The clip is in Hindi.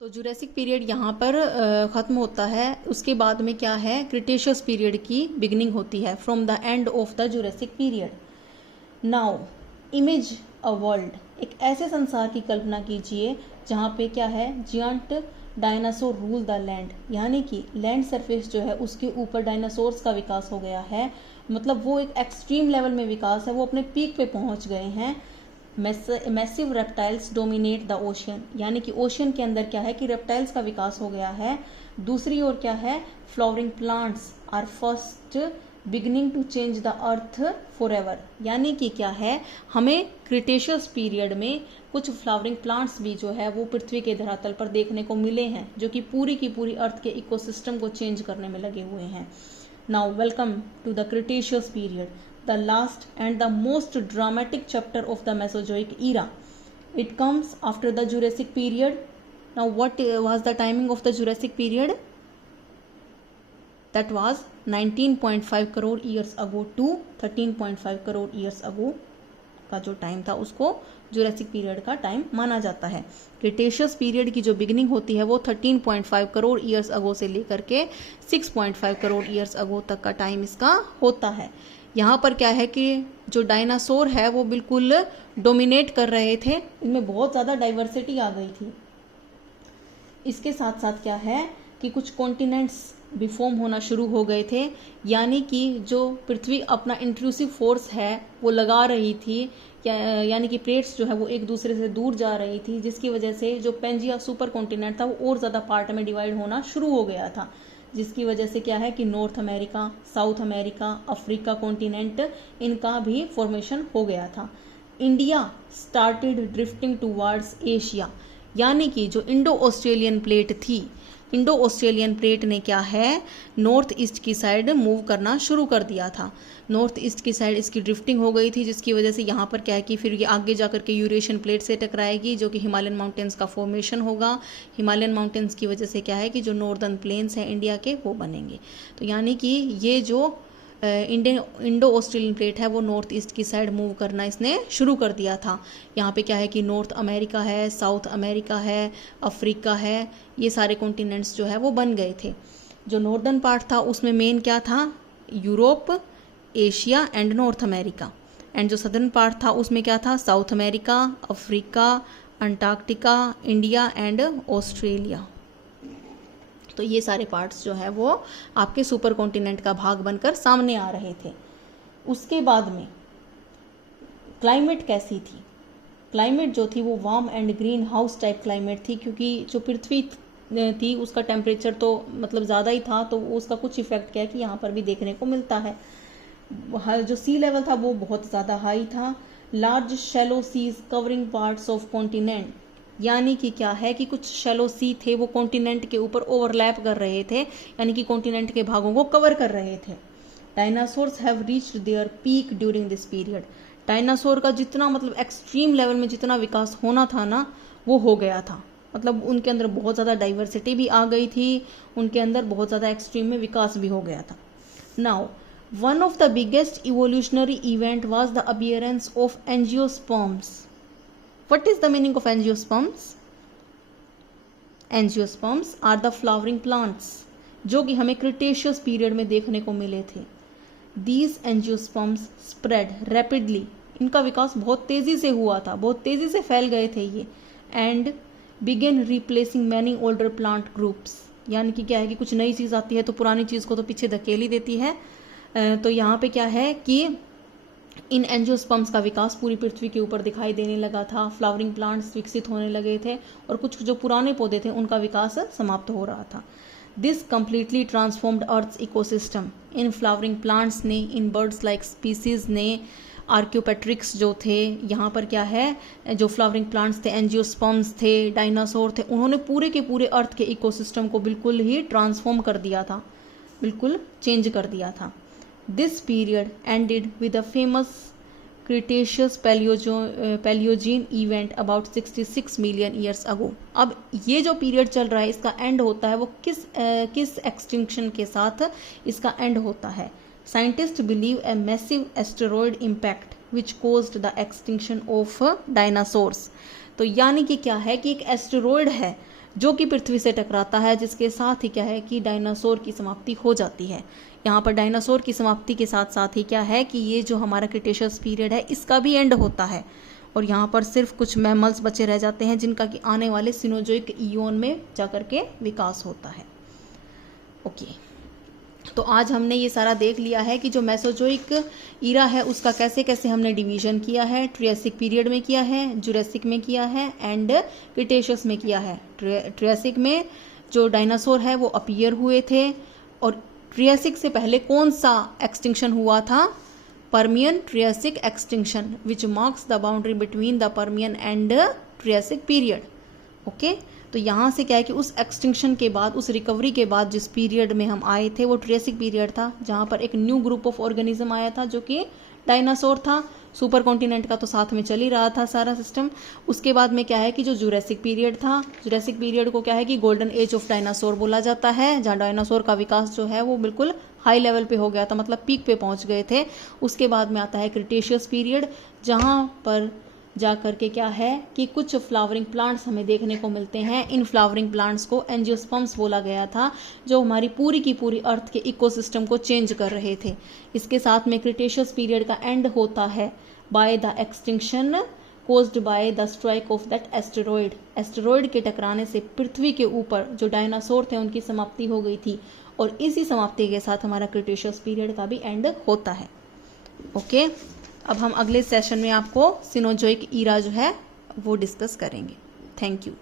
तो जुरासिक पीरियड यहाँ पर ख़त्म होता है। उसके बाद में क्या है, क्रिटेशियस पीरियड की बिगनिंग होती है from the end of the Jurassic period. Now image a world, एक ऐसे संसार की कल्पना कीजिए जहाँ पे क्या है, giant dinosaur rule the land, यानी कि लैंड सरफेस जो है उसके ऊपर डायनासोर्स का विकास हो गया है। मतलब वो एक एक्सट्रीम लेवल में विकास है, वो अपने पीक पे पहुंच गए हैं। Massive reptiles dominate the ocean, यानी कि ओशियन के अंदर क्या है कि रेप्टाइल्स का विकास हो गया है। दूसरी ओर क्या है, flowering plants are first beginning to change the earth forever, यानी कि क्या है, हमें क्रिटेशियस पीरियड में कुछ फ्लावरिंग प्लांट्स भी जो है वो पृथ्वी के धरातल पर देखने को मिले हैं, जो कि पूरी की पूरी अर्थ के इकोसिस्टम को चेंज करने में लगे हुए हैं। Now welcome to the Cretaceous period, the last and the most dramatic chapter of the Mesozoic era. It comes after the Jurassic period. Now, what was the timing of the Jurassic period? That was 19.5 crore years ago to 13.5 crore years ago का जो टाइम था उसको जुरासिक पीरियड का टाइम माना जाता है। क्रिटेशियस पीरियड की जो बिगिनिंग होती है वो 13.5 करोड़ ईयर्स अगो से लेकर के 6.5 करोड़ ईयर्स अगो तक का टाइम इसका होता है। यहाँ पर क्या है कि जो डायनासोर है वो बिल्कुल डोमिनेट कर रहे थे, इनमें बहुत ज़्यादा डाइवर्सिटी आ गई थी। इसके साथ साथ क्या है कि कुछ कॉन्टिनेंट्स भी फॉर्म होना शुरू हो गए थे, यानी कि जो पृथ्वी अपना इंट्रूसिव फोर्स है वो लगा रही थी, यानी कि प्लेट्स जो है वो एक दूसरे से दूर जा रही थी, जिसकी वजह से जो पेंजिया सुपर कॉन्टिनेंट था वो और ज़्यादा पार्ट में डिवाइड होना शुरू हो गया था, जिसकी वजह से क्या है कि north America, south America, Africa continent, इनका भी फॉर्मेशन हो गया था। India started drifting towards Asia, यानी कि जो इंडो ऑस्ट्रेलियन प्लेट थी, इंडो ऑस्ट्रेलियन प्लेट ने क्या है, नॉर्थ ईस्ट की साइड मूव करना शुरू कर दिया था। नॉर्थ ईस्ट की साइड इसकी ड्रिफ्टिंग हो गई थी, जिसकी वजह से यहाँ पर क्या है कि फिर ये आगे जाकर के यूरेशियन प्लेट से टकराएगी, जो कि हिमालयन माउंटेन्स का फॉर्मेशन होगा। हिमालयन माउंटेन्स की वजह से क्या है कि जो नॉर्दर्न प्लेन्स हैं इंडिया के वो बनेंगे। तो यानी कि ये जो इंडो ऑस्ट्रेलियन प्लेट है वो नॉर्थ ईस्ट की साइड मूव करना इसने शुरू कर दिया था। यहाँ पे क्या है कि नॉर्थ अमेरिका है, साउथ अमेरिका है, अफ्रीका है, ये सारे कॉन्टिनेंट्स जो है वो बन गए थे। जो नॉर्दर्न पार्ट था उसमें मेन क्या था, Europe, Asia and north America, and जो सदर्न पार्ट था उसमें क्या था, south America, Africa, Antarctica, India and Australia. तो ये सारे पार्ट्स जो है वो आपके सुपर कॉन्टिनेंट का भाग बनकर सामने आ रहे थे। उसके बाद में क्लाइमेट कैसी थी, क्लाइमेट जो थी वो warm and green house type climate थी, क्योंकि जो पृथ्वी थी उसका टेम्परेचर तो मतलब ज़्यादा ही था, तो उसका कुछ इफेक्ट क्या है कि यहाँ पर भी देखने को मिलता है। जो सी लेवल था वो बहुत ज़्यादा हाई था। Large shallow seas covering parts of continent, यानी कि क्या है कि कुछ शैलो सी थे वो कॉन्टिनेंट के ऊपर ओवरलैप कर रहे थे, यानी कि कॉन्टिनेंट के भागों को कवर कर रहे थे। Dinosaurs have reached there peak during this period, dinosaur का जितना मतलब एक्सट्रीम लेवल में जितना विकास होना था ना वो हो गया था। मतलब उनके अंदर बहुत ज़्यादा डाइवर्सिटी भी आ गई थी, उनके अंदर बहुत ज़्यादा एक्सट्रीम में विकास भी हो गया था। Now one of the biggest evolutionary event was the appearance of angiosperms. What is the meaning of angiosperms? Angiosperms are the flowering plants जो कि हमें क्रिटेशियस पीरियड में देखने को मिले थे। These angiosperms spread rapidly, इनका विकास बहुत तेज़ी से हुआ था, बहुत तेज़ी से फैल गए थे ये, and began replacing many older plant groups, यानी कि क्या है कि कुछ नई चीज़ आती है तो पुरानी चीज़ को तो पीछे धकेल ही देती है। तो यहाँ पे क्या है कि इन एंजियोस्पर्म्स का विकास पूरी पृथ्वी के ऊपर दिखाई देने लगा था, फ्लावरिंग प्लांट्स विकसित होने लगे थे और कुछ जो पुराने पौधे थे उनका विकास समाप्त हो रहा था। This completely transformed earth's ecosystem, इन फ्लावरिंग प्लांट्स ने, इन बर्ड्स लाइक स्पीसीज ने, आर्क्योपेट्रिक्स जो थे, यहाँ पर क्या है जो फ्लावरिंग प्लांट्स थे, एंजियोस्पर्म्स थे, डायनासोर थे, उन्होंने पूरे के पूरे अर्थ के इकोसिस्टम को बिल्कुल ही ट्रांसफॉर्म कर दिया था, बिल्कुल चेंज कर दिया था। This period ended with a famous Cretaceous Paleogene event about 66 million years ago. अब ये जो पीरियड चल रहा है इसका एंड होता है वो किस एक्सटिंक्शन के साथ इसका एंड होता है। Scientist believe a massive asteroid impact which caused the extinction of dinosaurs. तो यानी कि क्या है कि एक एस्टेरॉयड है जो कि पृथ्वी से टकराता है, जिसके साथ ही क्या है कि डायनासोर की समाप्ति हो जाती है। यहाँ पर डायनासोर की समाप्ति के साथ साथ ही क्या है कि ये जो हमारा क्रिटेशियस पीरियड है इसका भी एंड होता है, और यहाँ पर सिर्फ कुछ मैमल्स बचे रह जाते हैं जिनका कि आने वाले सिनोजोइक इयोन में जाकर के विकास होता है। ओके, तो आज हमने ये सारा देख लिया है कि जो मेसोजोइक ईरा है उसका कैसे कैसे हमने डिवीजन किया है। ट्रियासिक पीरियड में किया है, जुरासिक में किया है एंड क्रिटेशियस में किया है। ट्रियासिक में जो डायनासोर है वो अपीयर हुए थे, और ट्रियासिक से पहले कौन सा एक्सटिंक्शन हुआ था? Permian Triassic extinction, which marks the boundary between the Permian and Triassic period. Okay, तो यहाँ से क्या है कि उस एक्सटिंक्शन के बाद, उस रिकवरी के बाद जिस पीरियड में हम आए थे वो ट्रियासिक पीरियड था, जहाँ पर एक न्यू ग्रुप ऑफ ऑर्गेनिज्म आया था जो कि डायनासोर था। सुपर कॉन्टिनेंट का तो साथ में चल ही रहा था सारा सिस्टम। उसके बाद में क्या है कि जो जुरासिक पीरियड था, जुरासिक पीरियड को क्या है कि गोल्डन एज ऑफ डायनासोर बोला जाता है, जहाँ डायनासोर का विकास जो है वो बिल्कुल हाई लेवल पे हो गया था, मतलब पीक पे पहुंच गए थे। उसके बाद में आता है क्रिटेशियस पीरियड, जहाँ पर जा करके क्या है कि कुछ फ्लावरिंग प्लांट्स हमें देखने को मिलते हैं। इन फ्लावरिंग प्लांट्स को एंजियोस्पर्म्स बोला गया था, जो हमारी पूरी की पूरी अर्थ के इकोसिस्टम को चेंज कर रहे थे। इसके साथ में क्रिटेशियस पीरियड का एंड होता है by the extinction caused by the strike off that asteroid. Asteroid के टकराने से पृथ्वी के ऊपर जो डायनासोर थे उनकी समाप्ति हो गई थी, और इसी समाप्ति के साथ हमारा क्रिटेशियस पीरियड का भी एंड होता है। ओके, अब हम अगले सेशन में आपको सिनोजोइक ईरा जो है वो डिस्कस करेंगे। Thank you.